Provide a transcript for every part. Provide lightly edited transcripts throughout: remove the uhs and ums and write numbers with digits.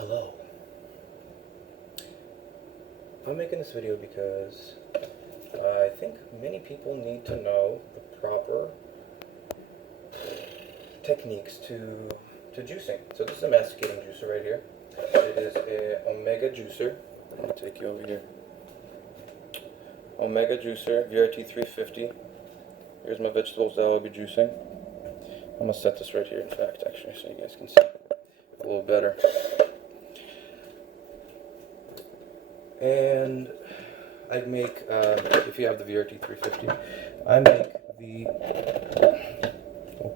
Hello. I'm making this video because I think many people need to know the proper techniques to juicing. So this is a masticating juicer right here. It is a Omega juicer. I'm going to take you over here. Omega juicer VRT350. Here's my vegetables that I'll be juicing. I'm going to set this right here, in fact, actually, so you guys can see a little better. And I make, if you have the VRT350, I make the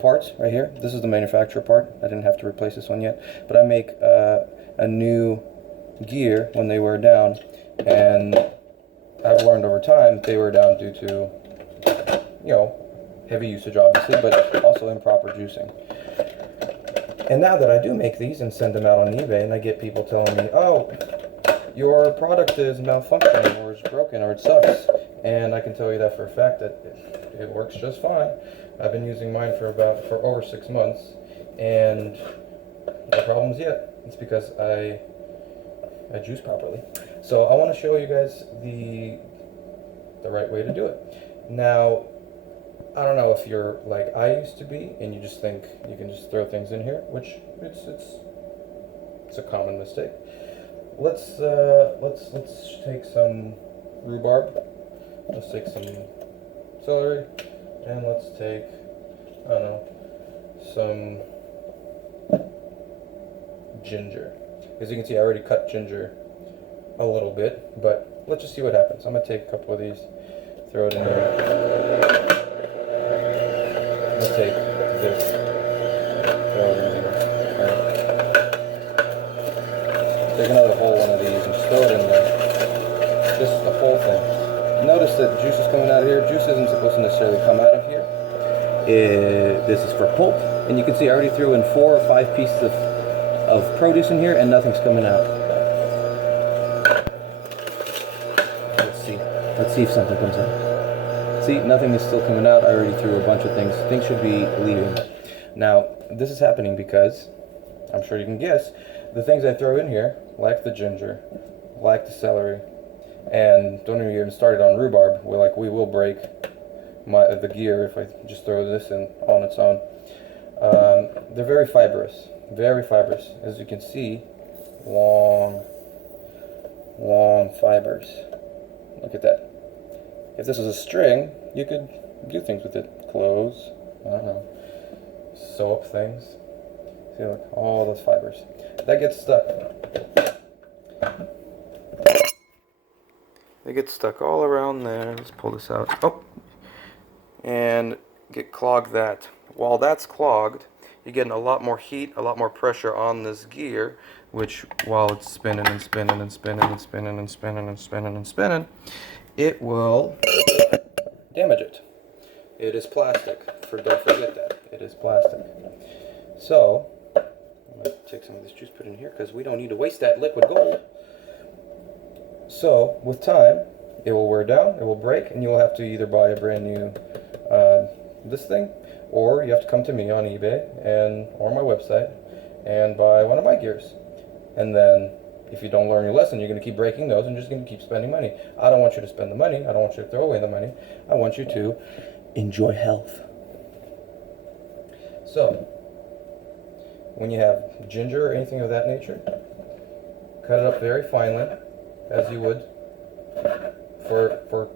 parts right here. This is the manufacturer part. I didn't have to replace this one yet. But I make a new gear when they wear down. And I've learned over time they wear down due to, heavy usage obviously, but also improper juicing. And now that I do make these and send them out on eBay, and I get people telling me, oh, your product is malfunctioning, or it's broken, or it sucks. And I can tell you that for a fact that it works just fine. I've been using mine for over 6 months, and no problems yet. It's because I juice properly. So I want to show you guys the right way to do it. Now, I don't know if you're like I used to be, and you just think you can just throw things in here, which it's a common mistake. Let's take some rhubarb. Let's take some celery, and let's take, I don't know, some ginger. As you can see, I already cut ginger a little bit, but let's just see what happens. I'm gonna take a couple of these, throw it in here. Let's take this, throw it in here. Take another whole one of these and just throw it in there. Just the whole thing. Notice that juice is coming out of here. Juice isn't supposed to necessarily come out of here. This is for pulp, and you can see I already threw in 4 or 5 pieces of produce in here, and nothing's coming out. Let's see if something comes out. See, nothing is still coming out. I already threw a bunch of things. Things should be leaving. Now, this is happening because, I'm sure you can guess, the things I throw in here, like the ginger, like the celery, and don't even get started on rhubarb, we will break the gear if I just throw this in on its own. They're very fibrous, as you can see. Long fibers. Look at that. If this was a string, you could do things with it. Clothes, I don't know, sew up things. See, look, all those fibers. That gets stuck. They get stuck all around there. Let's pull this out. Oh! And get clogged that. While that's clogged, you're getting a lot more heat, a lot more pressure on this gear, which while it's spinning and spinning and spinning and spinning and spinning and spinning and spinning, it will damage it. It is plastic. Don't forget that. It is plastic. So, I'm going to take some of this juice, put it in here, because we don't need to waste that liquid gold. So, with time, it will wear down, it will break, and you will have to either buy a brand new this thing, or you have to come to me on eBay or my website and buy one of my gears. And then, if you don't learn your lesson, you're going to keep breaking those and just going to keep spending money. I don't want you to spend the money. I don't want you to throw away the money. I want you to enjoy health. So, when you have ginger or anything of that nature, cut it up very finely, as you would for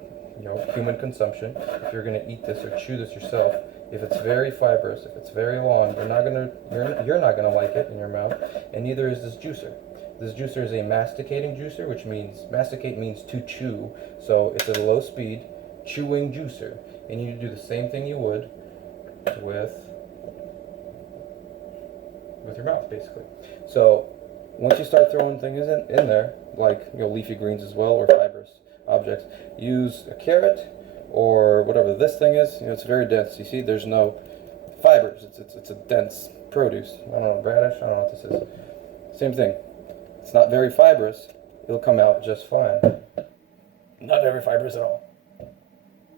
human consumption. If you're going to eat this or chew this yourself, if it's very fibrous, if it's very long, you're not going to like it in your mouth, and neither is this juicer. This juicer is a masticating juicer, which means masticate means to chew. So it's a low speed chewing juicer, and you do the same thing you would with your mouth, basically. So once you start throwing things in there, like leafy greens as well, or fibrous objects, use a carrot or whatever this thing is. It's very dense. You see, there's no fibers. It's a dense produce. I don't know, radish. I don't know what this is. Same thing. It's not very fibrous. It'll come out just fine. Not very fibrous at all.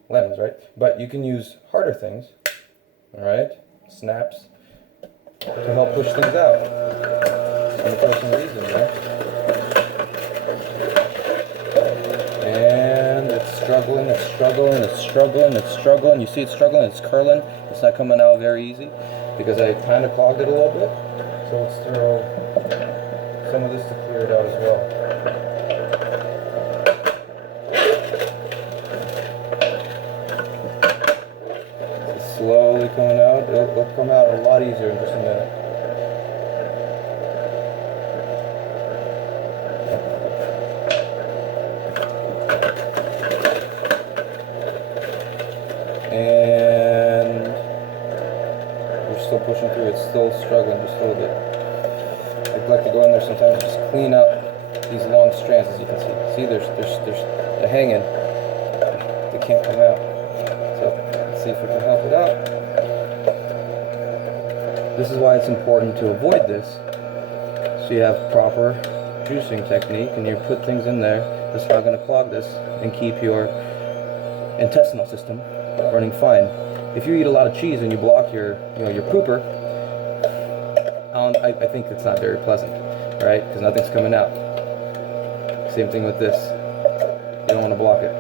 Lemons, right? But you can use harder things. All right, snaps, to help push things out. I'm going to throw some of these in there. struggling, it's struggling, it's struggling. You see it's struggling, it's curling. It's not coming out very easy because I kind of clogged it a little bit. So let's throw some of this to clear it out as well. It's slowly coming out. It'll come out a lot easier in just a minute. And we're still pushing through. It's still struggling just a little bit. I'd like to go in there sometimes and just clean up these long strands, as you can see. See, they're hanging. They can't come out. So let's see if we can help it out. This is why it's important to avoid this. So you have proper juicing technique, and you put things in there that's not going to clog this and keep your intestinal system running fine. If you eat a lot of cheese and you block your pooper, I think it's not very pleasant, right? Because nothing's coming out. Same thing with this. You don't want to block it.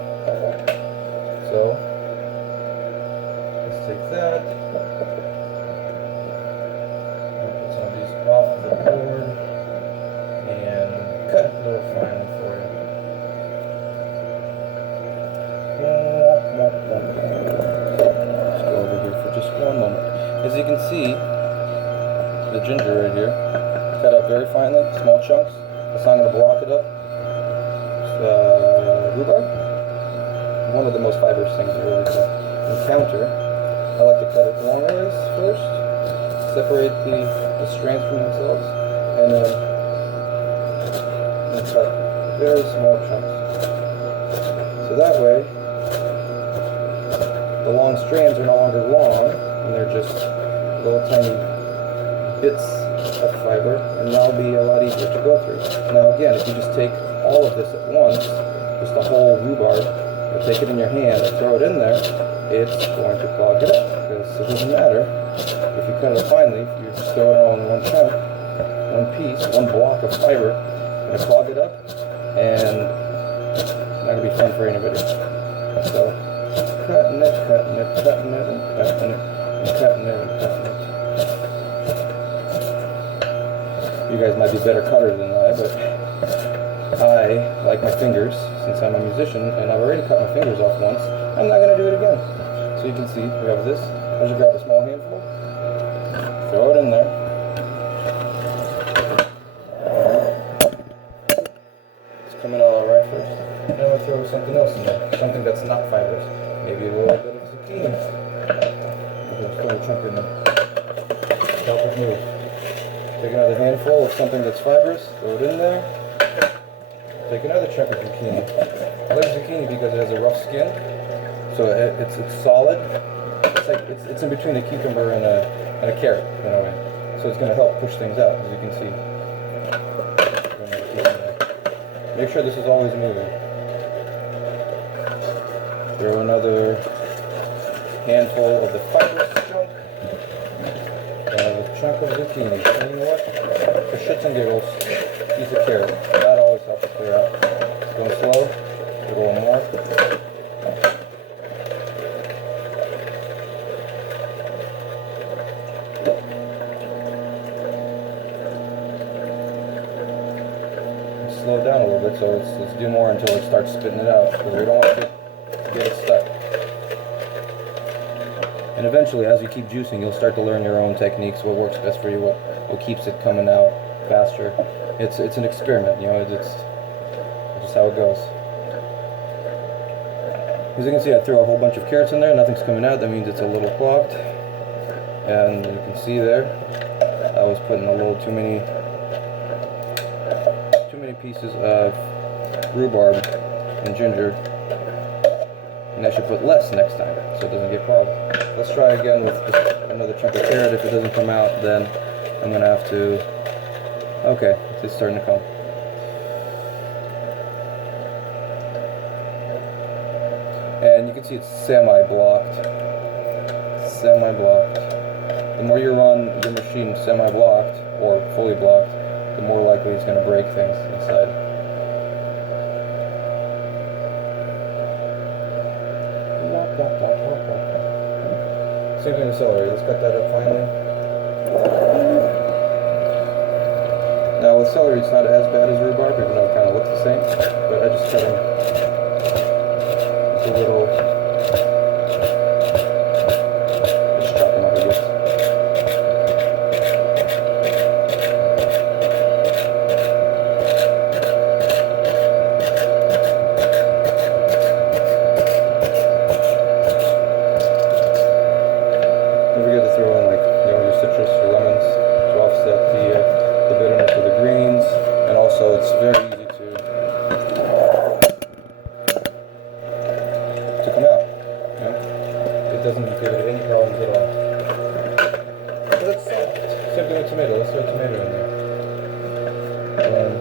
So let's take that. Put some of these off the board and cut it a little finely for you. Let's go over here for just one moment. As you can see, the ginger right here, cut up very finely, small chunks. It's not going to block it up. Rhubarb, one of the most fibrous things you really can encounter. I like to cut it longways first, separate the strands from themselves, and then cut very small chunks. So that way, the long strands are no longer long, and they're just little tiny bits of fiber, and that'll be a lot easier to go through. Now again, if you just take all of this at once, just the whole rhubarb, you take it in your hand and throw it in there, it's going to clog it up, because it doesn't matter if you cut it finely. If you just throw it all in one chunk, one piece, one block of fiber, it's going to clog it up, and it's not going to be fun for anybody. So cutting it, cutting it, cutting it, and cutting it, and cutting it, and cutting it. You guys might be better cutters than I, but I like my fingers, since I'm a musician, and I've already cut my fingers off once. I'm not going to do it again. So you can see, we have this. I'll just grab a small handful, throw it in there. It's coming out alright first. Now I'll throw something else in there, something that's not fibrous. Maybe a little bit of zucchini. Just throw a chunk in there. Help it move. Take another handful of something that's fibrous, throw it in there. Take another chunk of zucchini. I like zucchini because it has a rough skin, so it's solid. It's in between a cucumber and a carrot in a way. So it's going to help push things out, as you can see. Make sure this is always moving. Throw another handful of the fibrous chunk. A chunk of zucchini. And you know what? For shits and giggles, piece of carrot. That always helps it clear out. It's going slow. A little more. Slow it down a little bit, so let's do more until it starts spitting it out, because we don't want to get it stuck. And eventually, as you keep juicing, you'll start to learn your own techniques, what works best for you, what keeps it coming out faster. It's an experiment, you know, it's just how it goes. As you can see, I threw a whole bunch of carrots in there, nothing's coming out, that means it's a little clogged. And you can see there, I was putting a little too many pieces of rhubarb and ginger, and I should put less next time so it doesn't get clogged. Let's try again with another chunk of carrot. If it doesn't come out, then I'm going to have to... Okay, it's starting to come. And you can see it's semi-blocked. Semi-blocked. The more you run your machine semi-blocked or fully blocked, the more likely it's going to break things inside. Same thing with celery. Let's cut that up finely. Now with celery, it's not as bad as rhubarb, even though it kind of looks the same. But I just cut them into little. Just chop them up, I guess. Don't forget to throw in like your citrus, your lemons to offset the bitterness of the greens, and also it's very easy to come out. You know? It doesn't give it any problems at all. So that's soft. Same thing with tomato. Let's throw tomato in there. Boom,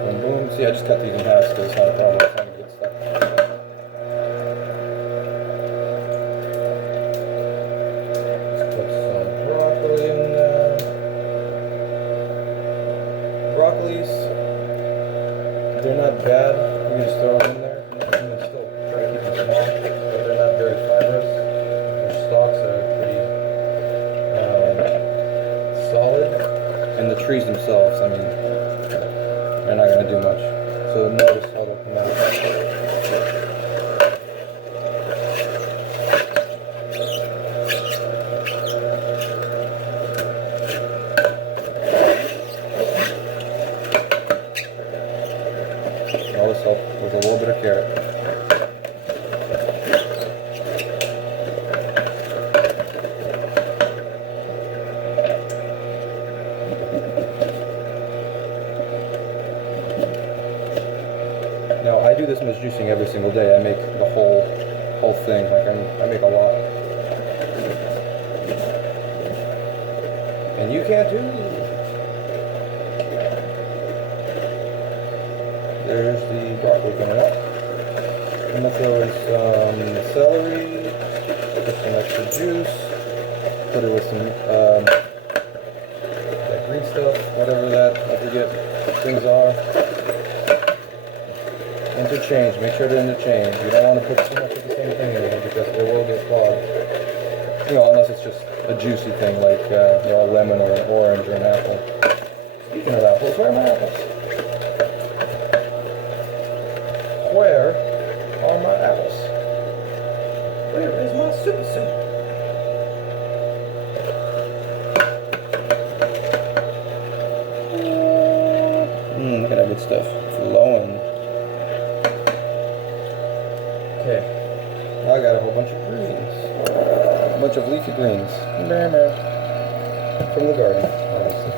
boom, boom. See, I just cut these in half, so it's not a problem. It's not gonna get stuck. Broccolis, they're not bad. You can just throw them in there. You can still try to keep them small, but they're not very fibrous. Their stalks are pretty solid, and the trees themselves, I mean, they're not going to do much. So notice how they'll come out. All this help with a little bit of carrot. Now I do this much juicing every single day. I make the whole thing. Like I make a lot, and you can't do. There's the broccoli coming up. I'm gonna throw in some celery, put some extra juice, put it with some that green stuff, whatever that, I forget things are. Interchange, make sure to interchange. You don't want to put too much of the same thing in there because it will get clogged. You know, unless it's just a juicy thing like you know, a lemon or an orange or an apple. Speaking of apples, where are my apples? Where are my apples? Where is my super soup? Look at that good stuff. Flowing. Okay. Now I got a whole bunch of greens. A bunch of leafy greens. From the garden, obviously.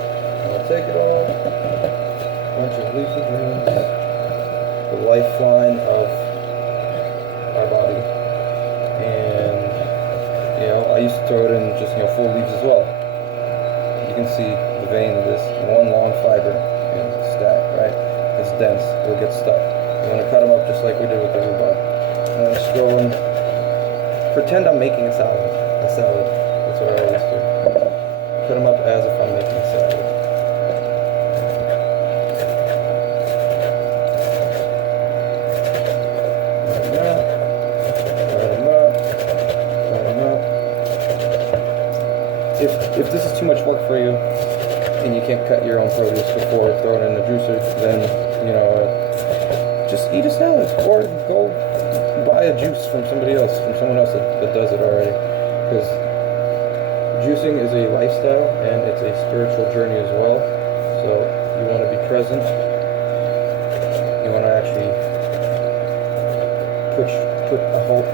I'll take it all. A bunch of leafy greens. The lifeline of our body, and you know, I used to throw it in just, you know, full leaves as well. You can see the vein of this one long fiber, you know, stack, right? It's dense, it'll get stuck. You want to cut them up just like we did with the rhubarb. And then just go and pretend I'm making a salad. That's what I always do. Cut them up as if I'm making a salad. If this is too much work for you and you can't cut your own produce before throwing it in the juicer, then, you know, just eat a salad or go buy a juice from somebody else, from someone else that does it already. Because juicing is a lifestyle and it's a spiritual journey as well. So you want to be present. You want to actually put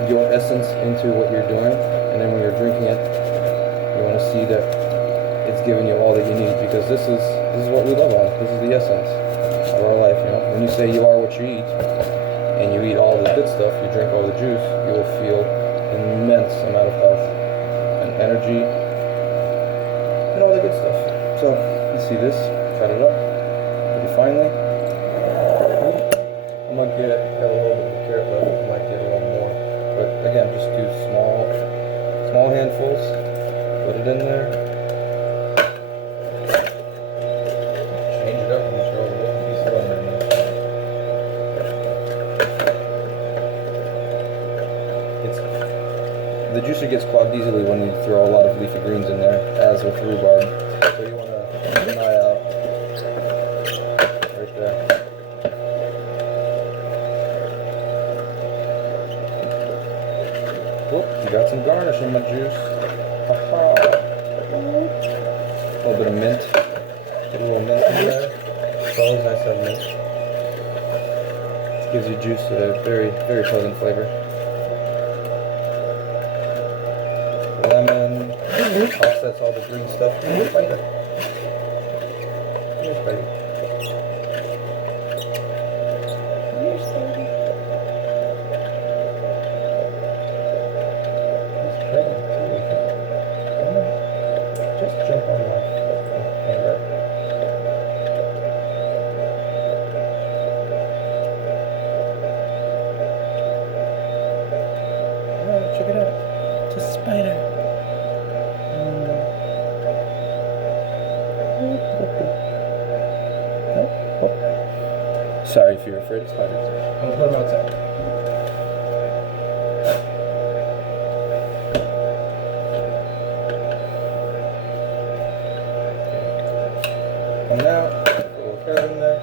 your essence into what you're doing, and then when you're drinking it, you want to see that it's giving you all that you need, because this is what we live on. This is the essence of our life. You know, when you say you are what you eat, and you eat all the good stuff, you drink all the juice, you will feel an immense amount of health and energy and all the good stuff. So you see this, cut it up pretty finely. I'm gonna have a little bit of carrot left. I might get a little more, but again, just do small handfuls. Put it in there. Change it up and throw a little piece of lemon in there. The juicer gets clogged easily when you throw a lot of leafy greens in there, as with rhubarb. So you want to keep an eye out right there. Whoop, you got some garnish in my juice. Ha-ha. A little bit of mint. Get a little mint in there. It's always nice to have mint. Gives your juice a very, very pleasant flavor. Lemon offsets all the green stuff. Come here, spider. Come here, spider. Come here, spider. He's pregnant too, I think. Come on. Just jump on my finger. Oh, check it out. It's a spider. Sorry if you're afraid of spiders. I'm gonna put them outside. Come out, put a little carrot in there.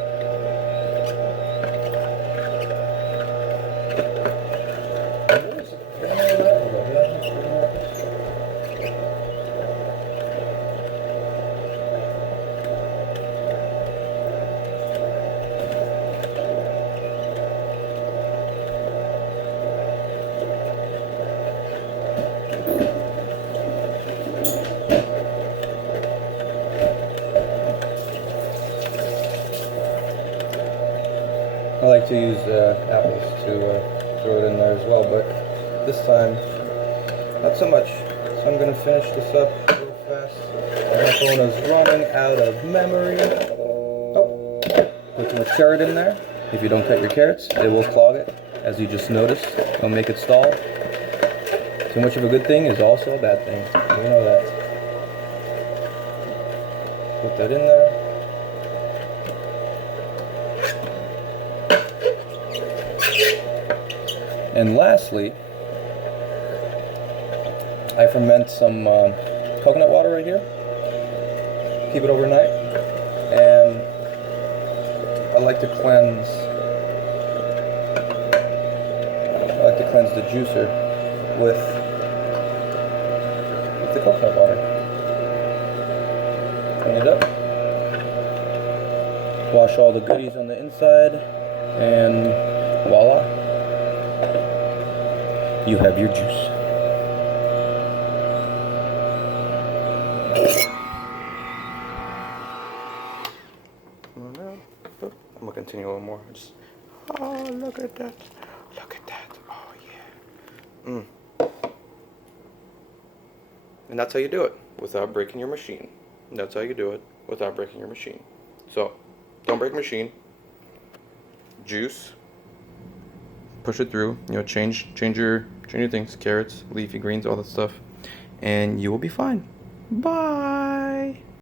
I like to use apples to throw it in there as well, but this time, not so much. So I'm going to finish this up real fast. My phone is running out of memory. Oh, put too much carrot in there. If you don't cut your carrots, it will clog it, as you just noticed. It'll make it stall. Too much of a good thing is also a bad thing. You know that. Put that in there. And lastly, I ferment some coconut water right here. Keep it overnight. And I like to cleanse the juicer with the coconut water. Clean it up. Wash all the goodies on the inside, and voila. You have your juice. I'm gonna continue a little more. Just, oh, look at that. Look at that. Oh, yeah. And that's how you do it without breaking your machine. That's how you do it without breaking your machine. So, don't break your machine. Juice. Push it through. You know, change your things, carrots, leafy greens, all that stuff, and you will be fine. Bye.